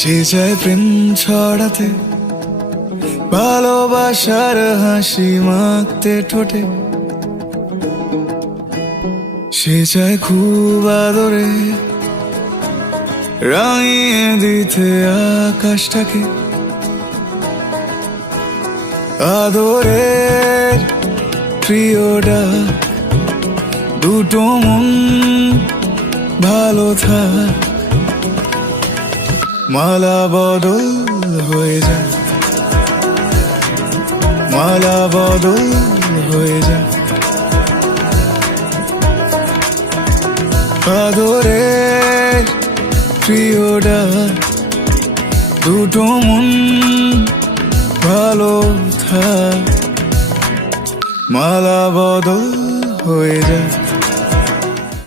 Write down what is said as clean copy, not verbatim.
সে চায় প্রেম ছড়াতে, ভালোবাসার হাসি মাখতে ঠোঁটে। সে চায় খুব আদরে রাঙিয়ে দিতে আকাশটাকে। আদরের প্রিয় ডাক, দুটো মন ভালো থাক। মালা বদল হয়ে যায়, মালা বদল হয়ে যায়। আদরের প্রিয় ডাক, দুটো মন ভালো থাক। মালা বদল